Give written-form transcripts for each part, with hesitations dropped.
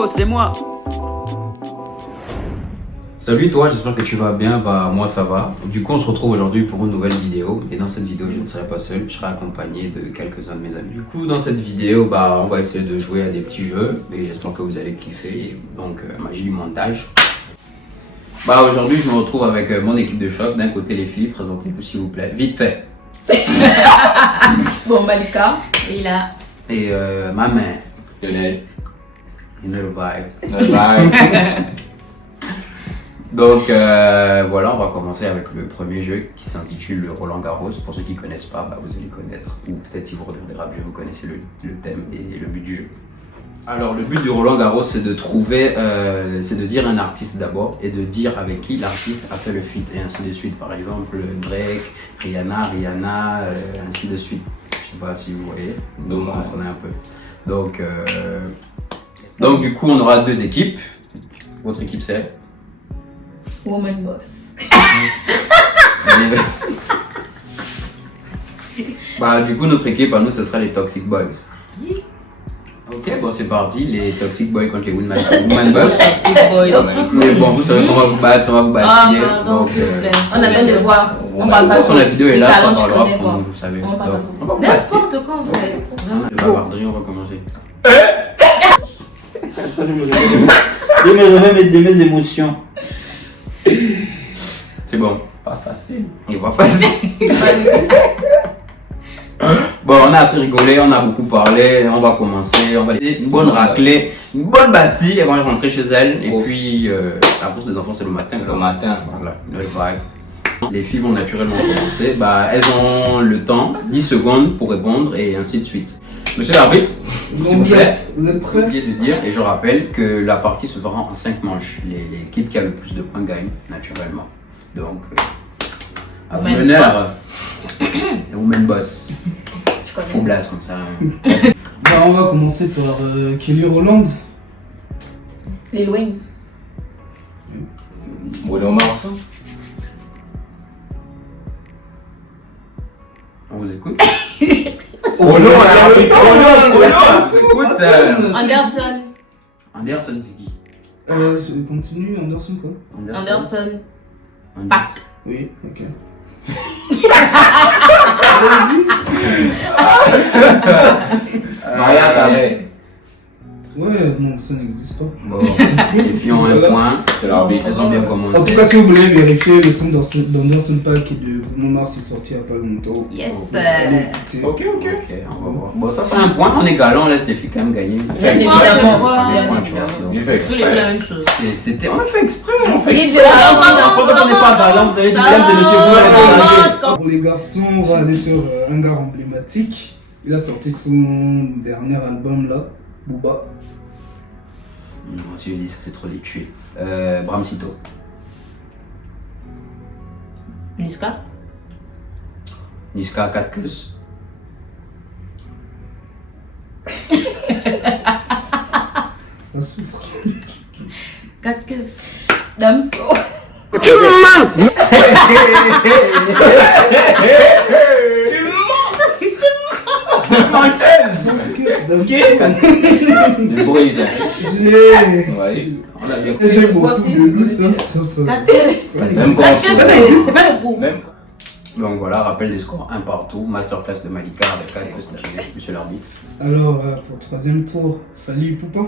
Yo, c'est moi. Salut toi, j'espère que tu vas bien, moi ça va. Du coup on se retrouve aujourd'hui pour une nouvelle vidéo. Et dans cette vidéo je ne serai pas seul, je serai accompagné de quelques-uns de mes amis. Du coup dans cette vidéo on va essayer de jouer à des petits jeux. Et j'espère que vous allez kiffer, donc magie du montage. Aujourd'hui je me retrouve avec mon équipe de choc. D'un côté les filles, présentez-vous s'il vous plaît, vite fait. Bon, Malika, et là. Et ma mère. Lionel. Vibe. Donc voilà, on va commencer avec le premier jeu qui s'intitule le Roland Garros. Pour ceux qui ne connaissent pas, vous allez connaître. Ou peut-être si vous regardez Rap Jeu, vous connaissez le thème et le but du jeu. Alors le but du Roland Garros, c'est de trouver, c'est de dire un artiste d'abord et de dire avec qui l'artiste a fait le feat et ainsi de suite. Par exemple Drake, Rihanna, ainsi de suite. Je sais pas si vous voyez, donc vous comprenez un peu. Donc du coup on aura deux équipes. Votre équipe c'est Woman Boss. Du coup notre équipe à nous ce sera les Toxic Boys. Ok, bon c'est parti, les Toxic Boys contre les Woman Boss. Toxic Boys. Mais bon, vous savez qu'on va vous battre, on va vous bâtir. On attend de voir. On parle pas trop. La vidéo est là, ça parlera pour pour vous savez. On parle On va vous n'importe quoi en fait. Le bavarderie, on va commencer. Je me remets de mes émotions. C'est bon. Pas facile. Il va passer. Bon, on a assez rigolé, on a beaucoup parlé, on va commencer, on va laisser une bonne raclée, une bonne bastille, elles vont rentrer chez elles. Et puis, la bourse des enfants, c'est le matin. Le matin. Voilà, les filles vont naturellement commencer. Elles ont le temps, 10 secondes pour répondre et ainsi de suite. Monsieur l'arbitre, s'il vous plaît, vous êtes prêts? oubliez de dire, et je rappelle que la partie se fera en 5 manches. L'équipe qui a le plus de points gagne, naturellement. Donc, à vous l'honneur. Le Woman Boss. Faux blast comme ça. On va commencer par Kelly Rowland. Lil Wayne. Bruno Mars. On vous écoute. Bruno, Écoute, Anderson. c'est qui? Continue, Anderson quoi? Anderson. Pac. Oui, ok. Maria Carey. Ouais, non, ça n'existe pas. Bon, les filles ont un point. C'est l'arbitre. Elles ont bien En tout commencé. cas, si vous voulez vérifier, le son d'Anderson Paak et de Bruno Mars est sorti il n'y a pas longtemps. Yes. Allez écouter. Ok. Ok, on va voir. Bon, ça fait un point. On est galant, on laisse les filles quand même gagner. Évidemment. J'ai fait Tous les exprès. la même chose. On a fait exprès. On fait Et exprès. Pour ça qu'on n'est pas galant, vous savez, mesdames et messieurs, Pour les garçons, on va aller sur un gars emblématique. Il a sorti son dernier album là, Booba. Non, si je dis ça, c'est trop les tuer. Bramsito. Niska. Niska 4 queues. Ça souffre. 4 caisses. Damso. Le bruit, ça. Ouais. On a bien J'ai beaucoup Moi aussi, de doutes sur ça. 4 caisses. Même 4 caisses, c'est pas le groupe. Même. Donc voilà, rappel des scores un partout. Masterclass de Malika avec 4 queues, monsieur l'arbitre. Alors, pour le troisième tour, Fally Ipupa.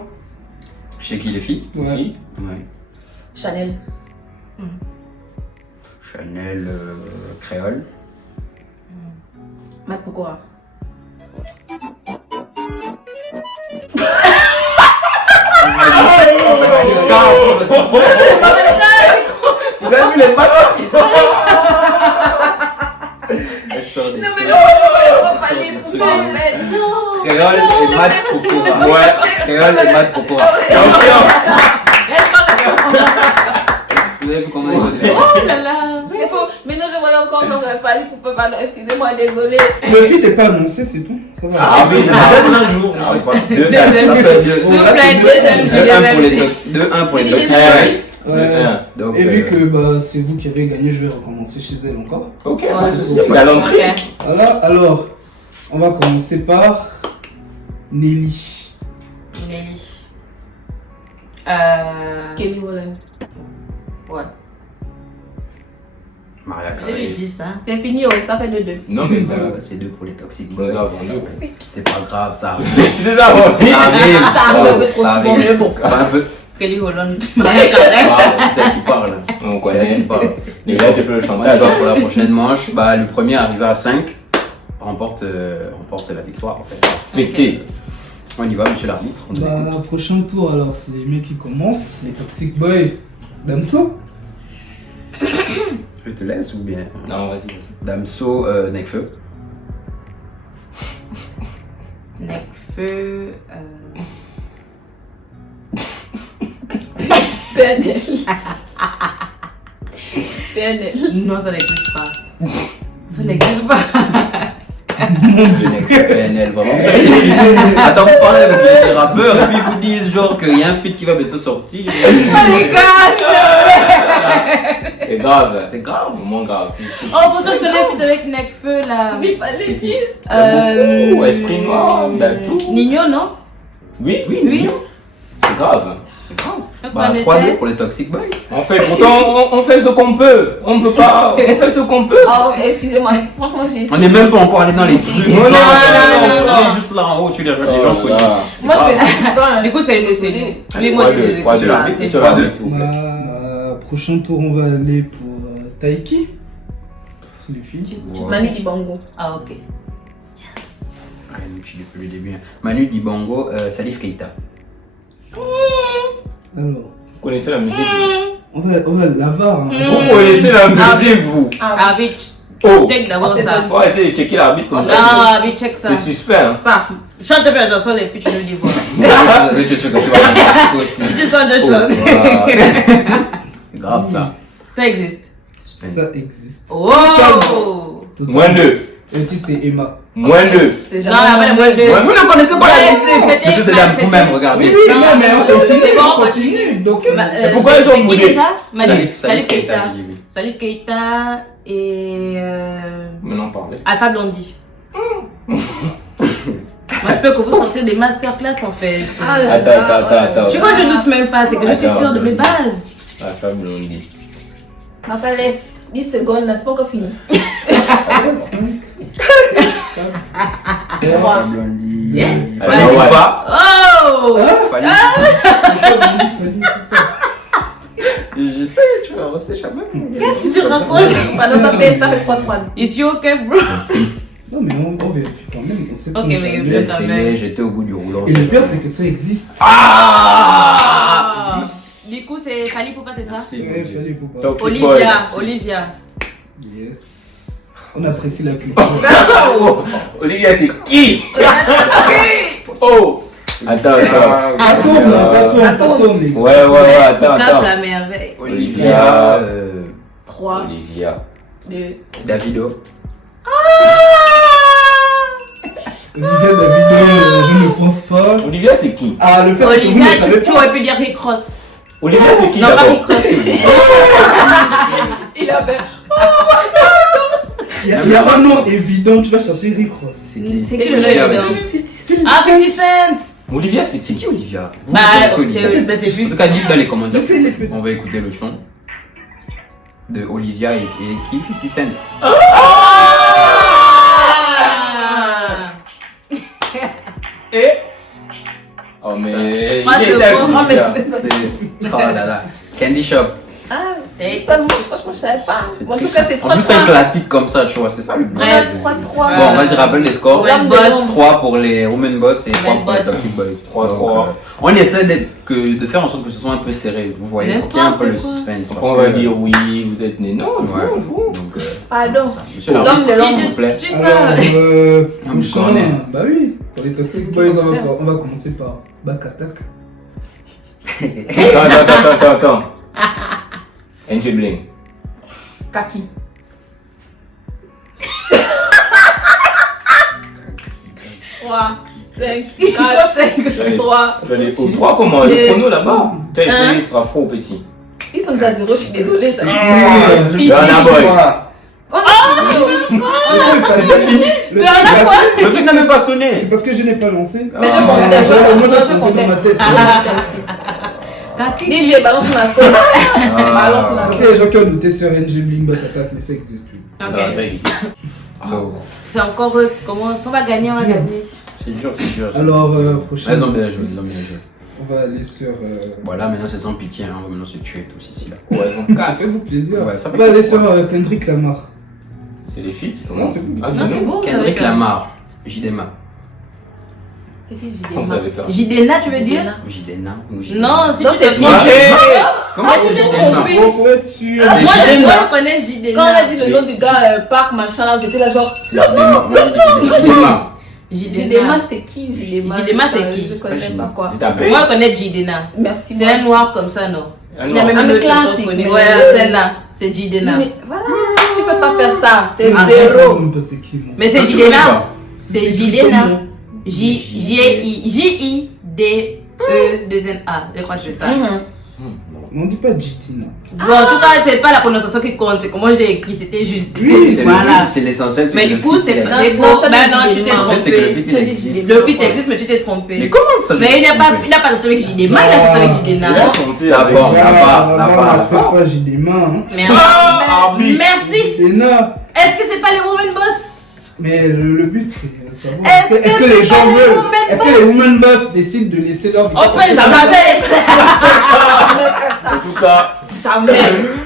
Chez qui les filles? Ouais. Filles Ouais. Chanel. Chanel, créole. Matt Pokora. Vous avez vu les passes? Non mais non, Fally Ipupa, mais non. Créole et Matt Pokora. Ouais, créole et Matt Pokora. Vous avez vu comment ils ont Oh là là. Mais non, je voyais encore donc Fally Ipupa, pardon, excusez-moi, désolé. Le feat n'est pas annoncé, c'est tout. Ça va. Ah oui, peut-être un jour. Je sais pas. Deuxième. 2-1 pour les Toxic. Ouais. Donc, Et vu que c'est vous qui avez gagné, je vais recommencer chez elle encore. Ok, Ouais. pas de soucis. Galanterie. Voilà, alors, on va commencer par Nelly. Nelly. Kelly Holland. Ouais. Maria J'ai Carey. dit ça. C'est fini, ça fait 2-2. Non, mais ça. C'est 2 pour les toxiques. Nous avons deux. C'est pas grave, ça arrive. Tu les as volés. Ça arrive. Ça arrive un peu trop Ça souvent, arrive. mais bon. Pas un peu. Kelly Holland. C'est elle qui parle. On C'est elle connaît. qui parle. Les gars, tu fais le Ouais, chantage. donc pour la prochaine manche, le premier arrivé à 5 remporte la victoire en fait. Pété. On y va, monsieur l'arbitre. On nous écoute. Prochain tour, alors, c'est les mecs qui commencent. Les Toxic Boys. Damso. Je te laisse ou bien Non, vas-y. Damso, Nekfeu. Nekfeu. PNL. PNL. Non, ça n'existe pas. Ça n'existe pas. Mon dieu. Nekfeu, PNL, vraiment. Attends, vous parlez avec les rappeurs et puis ils vous disent genre qu'il y a un feat qui va bientôt sortir. Oh les gars. C'est grave. C'est grave. Vraiment grave. Oh, pourtant je connais un feat avec Nekfeu là. Oui, fallait dire. Beaucoup, esprit noir, Datou. Nino, non? Oui, oui, Oui. C'est grave. C'est grave. Donc, Bah, on 3-2 essaie. pour les Toxic Boys. On fait, pourtant, on fait ce qu'on peut. On peut pas. On fait ce qu'on peut. Oh, excusez-moi, franchement, j'ai On n'est même pas encore allé dans les trucs. Non, non, non, On non. est juste là en haut sur les gens Oh connus. là là. Moi, je fais pas. Du coup, c'est le CD. Oui, moi je les Trois, écoute deux, là. l'arbitre, C'est c'est quoi? sur l'arbitre, s'il vous plaît. Prochain tour, on va aller pour Taiki. Les filles. Manu Dibango. Ah, ok. Manu, tu dis depuis le début. Manu Dibango, Salif Keita. Alors, Vous connaissez la musique on va l'avoir. Hein. Vous connaissez la musique, vous Arbitre, Oh check d'abord ça. Faut arrêter de checker l'arbitre comme ça. Ah, arbitre, check ça. C'est suspect, hein. Ça. Chante bien la chanson et puis tu nous dis voilà. Je suis sûr que tu vas dire toi aussi. Tu chantes de choses. Voilà. C'est grave ça. Ça existe. Ça existe. Oh! Totalement. Moins 2. Le titre, c'est Emma. Moins 2. C'est Non, il n'y a pas de moins de. Ouais, Vous ne connaissez pas la Ouais, musique. c'était- Monsieur, c'est d'âme vous-même, regardez. Oui, oui, non, mais on continue. C'est bon, On on continue. Donc, pourquoi ils ont c'est qui boudé? déjà? Manu. Salif Salif Keita. j'ai dit oui. Salif Keita et. Maintenant, parlez. Alpha Blondie. Moi, je peux que vous sortir des masterclass en fait. Ah là Attends, là, attends, oh là attends. là. Tu vois, je doute même pas, c'est que je suis Attends, sûre de mes bases. La femme blondie. Papa, laisse 10 secondes, là, c'est pas encore fini. 5. Trois. Blondie. Yeah. Fallait Ouais. pas. Oh! Fallait- Je sais, tu vois, on sait jamais. Qu'est-ce que tu racontes? Pendant ça fait 3-3. Is you okay, bro? Non, mais on vérifie quand même. On sait Ok, tout, mais jamais. je- J'ai quand même. essayé, j'étais au bout du rouleau. Et le pire, c'est que ça existe. Ah! Du coup, c'est Fali Poupa, c'est ça? Merci, mon Ouais, Dieu. fallait pour pas. Toxic Olivia, Boy, merci. Olivia. Yes. On apprécie la culture. Oh, Olivia, c'est qui? Oh! Attends, attends. Ça tourne, là, ça tourne, les gars. Ouais, attends, Tu capes attends. la merveille. Olivia, 3, Olivia. 2. Davido. Olivia Davido, je ne pense pas. Olivia, c'est qui? Ah, le pire, c'est que vous ne Olivia, savez tu pas. aurais pu dire Rick Ross. Olivia, c'est qui Non, pas d'abord? Rick Ross. Il a fait. Il y a un nom évident, tu vas chercher Rick Ross. C'est qui le nom évident? C'est Ah, 50 Cent! Olivia, c'est C'est qui? qui Olivia? Vous Bah, connaissez c'est Olivia? c'est En juste. tout cas, dites dans les commentaires. Laissez les petits. On va écouter le son de Olivia et qui 50 Cent. Et? Oh, mais. Moi, il c'est est là, au courant, mais Olivia. C'est. Oh là là. Candy Shop. Ah, C'est ça, moi, franchement, je savais pas. C'est En tout triste. cas, c'est En plus, c'est un 3-3. classique comme ça, tu vois, c'est ça le but. Ouais. 3-3. Bon, vas-y, rappelle les scores. Women Boss. 3 pour les Women Boss et 3 Women pour les Boss. Toxic Boys. 3-3. Donc, on essaie de faire en sorte que ce soit un peu serré, vous voyez, pour qu'il y ait un peu le N'importe quoi. suspense. Après, on va dire oui, vous êtes né. Non, jouons, Ouais. jouons. Donc, Pardon. monsieur L'homme l'arbitre, de l'homme. s'il vous plaît. Tu Alors, sais. Ah, mais je prochain, connais. bah oui, pour les Toxic C'est Boys, qui on va commencer par Back Attack. Attends. NG Bling. Kaki. 3, 5, 4, 5, 3. J'en ai au 3 comment? Le Et- chrono là-bas. Hein? Il sera faux petit. Ils sont déjà 0, je suis désolée. Ça Burna Boy. C'est fini. Le truc, là, Le truc n'a même pas sonné. c'est parce que je n'ai pas lancé. Mais je Ah. comptais. Moi, j'ai Je compté dans ma tête. Ah, DJ, balance ma sauce. Balance ma C'est sauce. les gens qui ont douté sur NG Bling Back Attack, mais ça existe plus. Ok. Ah, ça existe. So, C'est encore comment on va gagner, on va gagner. C'est dur, c'est dur. Alors, prochaine. ils ont bien joué, ils ont bien joué. On va aller sur. Voilà, maintenant c'est sans pitié, hein. On va maintenant se tuer tous ici là. Ouais, ils ont Ah, faites-vous plaisir. Ouais, ça On fait va aller quoi, sur Kendrick Lamar. C'est les filles qui Non, commencent. c'est vous. Ah, Non, c'est nous. beau. Kendrick Lamar, Jdema. C'est qui Comme ça, Jdena? avec là. Jdena, tu veux dire? Jdena ou Jdema? Non, si Non, tu c'est te moi. trompes. Comment Ah, tu t'es trompé. Faut être sûr. C'est Moi, Jdena. je connais Jdena. Quand on a dit le nom du gars, Park, machin, là, j'étais là genre. C'est Jdema. Moi j'ai dit Jdema. Jdema, c'est qui Jdema, c'est qui? Je connais Jdema. pas quoi. Tapez. Moi, je connais Jdena. Merci. C'est un noir comme ça, non? Ah, Il a non. même Un une autre classique, chanson connue. mais- Ouais, celle-là. C'est Jdena. Voilà, tu peux pas faire ça. C'est Ah, je sais zéro. même pas c'est qui, moi. Mais c'est Ah, tu connais Jdena. pas? C'est qui Jdena. comme nom? J-I-D-E-2-N-A. Je crois que c'est ça. On dit pas Jitina. Bon, en tout cas, c'est pas la prononciation qui compte. C'est comment j'ai écrit. C'était juste. Oui, C'est Voilà. c'est l'essentiel. c'est Mais que du le coup, feat, c'est il pas. existe. C'est bon. ça, Ben c'est non, tu t'es Jdena. L'essentiel, c'est que le trompé. feat, il existe. Le feat existe, mais tu t'es trompé. Mais comment ça Mais il n'a pas chanté avec Jdema, il a chanté avec Il a Jdena. chanté La avec. barre. Là-bas, on n'accepte pas Jdema. Hein. Merci. arbitre. Merci. Jdena. Est-ce que c'est pas les Women Boss? Mais le but, c'est de savoir. Est-ce Est-ce que que c'est les gens pas les veulent. women Est-ce que les women boss décident de laisser leur. On peut jamais. En tout cas, Jamais.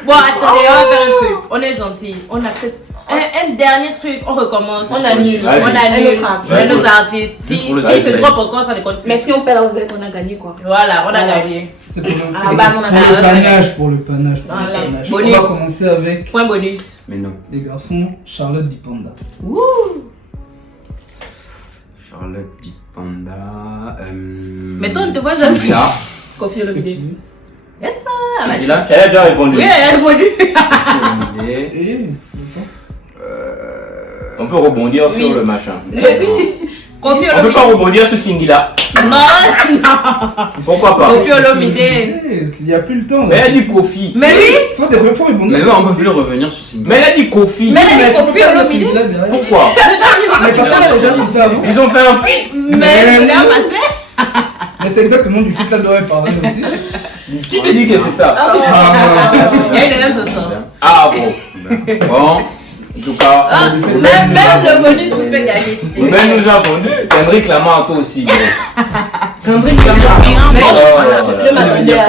Bon, attendez, on va faire un truc. On est gentil. On accepte. Un dernier truc, on recommence. On annule. Ouais, On juste- annule. un Un autre artiste. Si pour le c'est respect. trop encore, ça ne compte. Mais si on perd la veille, on a gagné quoi. Voilà, on a Voilà. gagné. C'est pour le, Ah, bah, on a pour le gagné. panache, pour le panache, pour Voilà. le panache. Bonus. On va commencer avec Point bonus. Mais non. les garçons, Charlotte Dipanda. Ouh. Charlotte Dipanda. Mais toi, on ne te voit jamais. Singila. Confier le bidé. Singila. elle a déjà répondu. Oui, elle a répondu. Singila. Et On peut rebondir sur Oui. le machin. Confie On peut pas Olomide. rebondir sur Singila. Non, Pourquoi pas? Confie Olomide. il n'y a plus le temps. Mais elle a dit Kofi. Mais oui. Faut répondre. Mais non, on peut plus revenir sur Singila. Mais elle a dit Kofi. Mais elle a dit tu peux Confie pas dire Olomide. celui-là derrière. Pourquoi? Mais parce qu'elle a déjà cité avant. Ils ont fait un feat. Mais il a passé. Mais c'est exactement du fit là dont elle parlait aussi. Qui te dit que c'est ça? Il y a une même chanson. Ah bon. Bon, En tout cas, Ah, même le bonus nous fait gagner. si tu veux. Ruben nous a vendu. Kendrick Lamar, toi aussi. Kendrick Lamar. Je m'attendais à.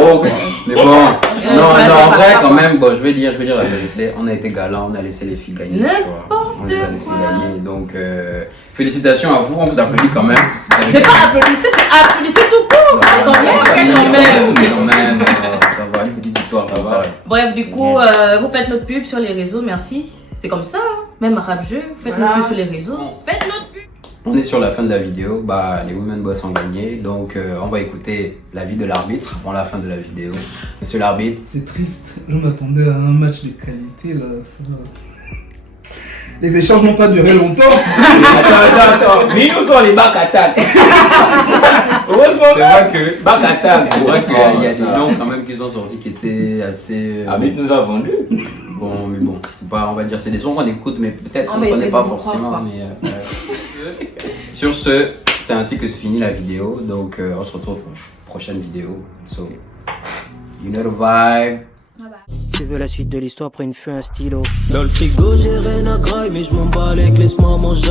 Oh, mais bon. Non, en vrai, quand même, bon, je vais dire la vérité. On a été galant, on a laissé les filles gagner. tu vois. On les a laissées gagner. Donc, félicitations à vous, on vous applaudit quand même. C'est pas applaudissez, c'est applaudissez tout court. C'est quand même. Quand même, ça va, une petite victoire, ça va. Bref, du coup, vous faites notre pub sur les réseaux, merci. C'est comme ça, hein. Même à Rap Jeu, faites Voilà. notre pub sur les réseaux. Faites notre pub. On est sur la fin de la vidéo, bah, les Women Boss ont gagné, donc on va écouter l'avis de l'arbitre avant la fin de la vidéo. Monsieur l'arbitre, C'est triste. Je m'attendais à un match de qualité là. Ça... Les échanges n'ont pas duré longtemps. Attends. Mais ils nous sont les back attack. Heureusement. c'est vrai que Back attack. c'est vrai qu'il y a des Ça. gens quand même qui sont sortis qui étaient assez. Arbitre nous a vendu. Bon, mais bon, c'est pas, on va dire, c'est des sons qu'on écoute, mais peut-être On qu'on va ne connaît essayer pas de vous forcément. croire, Mais, sur ce, c'est ainsi que se finit la vidéo, donc on se retrouve pour une prochaine vidéo. So, you know the vibe. Tu veux la suite de l'histoire, prends une feuille, un stylo. Dans le frigo j'ai rien à graille, mais je m'en bats avec, laisse-moi manger.